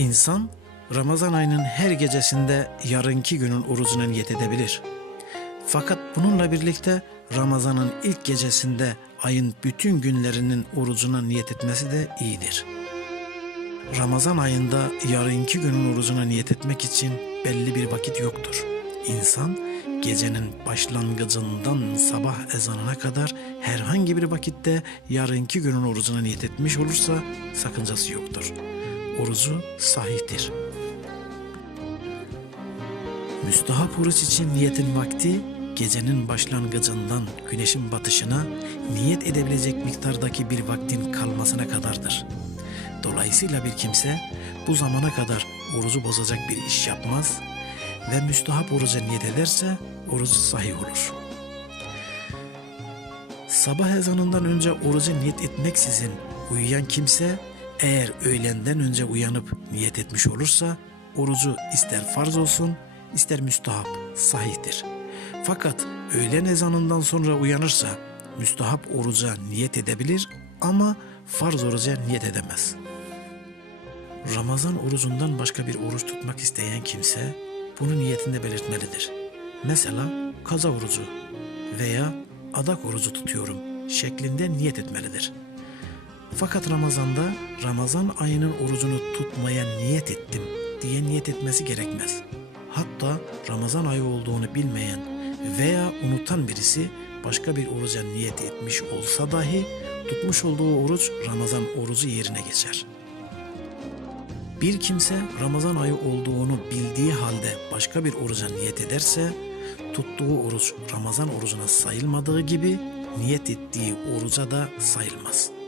İnsan Ramazan ayının her gecesinde yarınki günün orucuna niyet edebilir. Fakat bununla birlikte Ramazan'ın ilk gecesinde ayın bütün günlerinin orucuna niyet etmesi de iyidir. Ramazan ayında yarınki günün orucuna niyet etmek için belli bir vakit yoktur. İnsan gecenin başlangıcından sabah ezanına kadar herhangi bir vakitte yarınki günün orucuna niyet etmiş olursa sakıncası yoktur. Orucu sahihtir. Müstahap oruç için niyetin vakti gecenin başlangıcından güneşin batışına niyet edebilecek miktardaki bir vaktin kalmasına kadardır. Dolayısıyla bir kimse bu zamana kadar orucu bozacak bir iş yapmaz ve müstahap oruca niyet ederse orucu sahih olur. Sabah ezanından önce oruca niyet etmeksizin uyuyan kimse eğer öğlenden önce uyanıp niyet etmiş olursa orucu ister farz olsun ister müstahap sahihtir. Fakat öğlen ezanından sonra uyanırsa müstahap oruca niyet edebilir ama farz oruca niyet edemez. Ramazan orucundan başka bir oruç tutmak isteyen kimse bunu niyetinde belirtmelidir. Mesela kaza orucu veya adak orucu tutuyorum şeklinde niyet etmelidir. Fakat Ramazan'da Ramazan ayının orucunu tutmaya niyet ettim diye niyet etmesi gerekmez. Hatta Ramazan ayı olduğunu bilmeyen veya unutan birisi başka bir oruca niyet etmiş olsa dahi tutmuş olduğu oruç Ramazan orucu yerine geçer. Bir kimse Ramazan ayı olduğunu bildiği halde başka bir oruca niyet ederse tuttuğu oruç Ramazan orucuna sayılmadığı gibi niyet ettiği oruca da sayılmaz.''